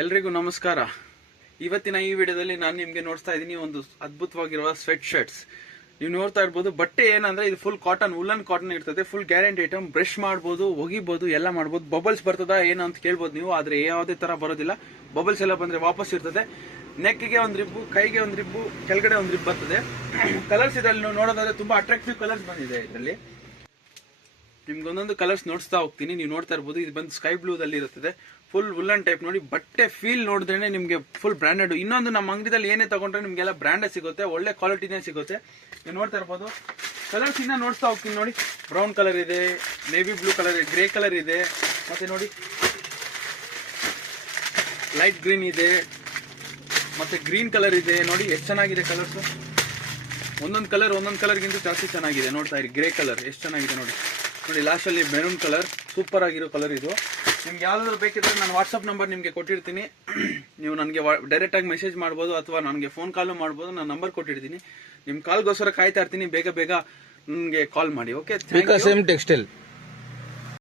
ಎಲ್ರಿಗೂ ನಮಸ್ಕಾರ. ಇವತ್ತಿನ ಈ ವಿಡಿಯೋದಲ್ಲಿ ನಾನು ನಿಮ್ಗೆ ನೋಡ್ತಾ ಇದ್ದೀನಿ ಒಂದು ಅದ್ಭುತವಾಗಿರುವ ಸ್ವೆಟ್ ಶರ್ಟ್ಸ್. ನೀವು ನೋಡ್ತಾ ಇರ್ಬೋದು. ಬಟ್ಟೆ ಏನಂದ್ರೆ ಇದು ಫುಲ್ ಕಾಟನ್, ಉಲ್ಲನ್ ಕಾಟನ್ ಇರ್ತದೆ. Full guarantee item. ಬ್ರಷ್ ಮಾಡ್ಬೋದು, ಒಗಿಬಹುದು, ಎಲ್ಲ ಮಾಡ್ಬೋದು. ಬಬಲ್ಸ್ ಬರ್ತದ ಏನು ಅಂತ ಕೇಳ್ಬೋದು ನೀವು. ಆದ್ರೆ ಯಾವುದೇ ತರ ಬರೋದಿಲ್ಲ. ಬಬಲ್ಸ್ ಎಲ್ಲ ಬಂದ್ರೆ ವಾಪಸ್ ಇರ್ತದೆ. ನೆಕ್ಗೆ ಒಂದ್ ರಿಬ್ಬು, ಕೈಗೆ ಒಂದ್ ರಿಬ್ಬು, ಕೆಳಗಡೆ ಒಂದ್ ರಿಬ್ ಬರ್ತದೆ. ಕಲರ್ಸ್ ಇದರಲ್ಲಿ ನೀವು ನೋಡೋದಾದ್ರೆ ತುಂಬಾ ಅಟ್ರಾಕ್ಟಿವ್ ಕಲರ್ಸ್ ಬಂದಿದೆ ಇದರಲ್ಲಿ. ನಿಮ್ಗೆ ಒಂದೊಂದು ಕಲರ್ಸ್ ನೋಡ್ತಾ ಹೋಗ್ತೀನಿ. ನೀವು ನೋಡ್ತಾ ಇರ್ಬೋದು. ಇದು ಬಂದು ಸ್ಕೈ ಬ್ಲೂದಲ್ಲಿ ಇರುತ್ತದೆ. Full woollen type. ನೋಡಿ, ಬಟ್ಟೆ ಫೀಲ್ ನೋಡಿದ್ರೆ ನಿಮ್ಗೆ ಫುಲ್ ಬ್ರಾಂಡೆಡ್. ಇನ್ನೊಂದು ನಮ್ಮ ಅಂಗಡಿದಲ್ಲಿ ಏನೇ ತಗೊಂಡ್ರೆ ನಿಮ್ಗೆಲ್ಲ ಬ್ರಾಂಡೇ ಸಿಗುತ್ತೆ, ಒಳ್ಳೆ ಕ್ವಾಲಿಟಿನೇ ಸಿಗುತ್ತೆ. ನೀವು ನೋಡ್ತಾ ಇರ್ಬೋದು. ಕಲರ್ಸ್ ಇನ್ನ ನೋಡ್ತಾ ಹೋಗ್ತೀನಿ. ನೋಡಿ, ಬ್ರೌನ್ ಕಲರ್ ಇದೆ, navy blue colour, grey colour ಇದೆ, ಮತ್ತೆ ನೋಡಿ ಲೈಟ್ ಗ್ರೀನ್ ಇದೆ, ಮತ್ತೆ ಗ್ರೀನ್ ಕಲರ್ ಇದೆ. ನೋಡಿ ಎಷ್ಟು ಚೆನ್ನಾಗಿದೆ ಕಲರ್ಸ್. ಒಂದೊಂದು ಕಲರ್ಗಿಂತ ಜಾಸ್ತಿ ಚೆನ್ನಾಗಿದೆ. ನೋಡ್ತಾ ಇರಿ, ಗ್ರೇ ಕಲರ್ ಎಷ್ಟು ಚೆನ್ನಾಗಿದೆ ನೋಡಿ. ಲಾಸ್ಟ್ ಅಲ್ಲಿ ಮೆರೂನ್ ಕಲರ್, ಸೂಪರ್ ಆಗಿರೋ ಕಲರ್ ಇದು. ನಿಮ್ಗೆ ಯಾವ್ದಾದ್ರು ಬೇಕಿದ್ರೆ ನಾನು ವಾಟ್ಸ್ಆಪ್ ನಂಬರ್ ನಿಮ್ಗೆ ಕೊಟ್ಟಿರ್ತೀನಿ. ನೀವು ನನಗೆ ಡೈರೆಕ್ಟ್ ಆಗಿ ಮೆಸೇಜ್ ಮಾಡ್ಬೋದು ಅಥವಾ ನನಗೆ ಫೋನ್ ಕಾಲು ಮಾಡ್ಬೋದು. ನಾನು ನಂಬರ್ ಕೊಟ್ಟಿರ್ತೀನಿ. ನಿಮ್ ಕಾಲ್ಗೋಸ್ಕರ ಕಾಯ್ತಾ ಇರ್ತೀನಿ. ಬೇಗ ನನಗೆ ಕಾಲ್ ಮಾಡಿ. Okay, textile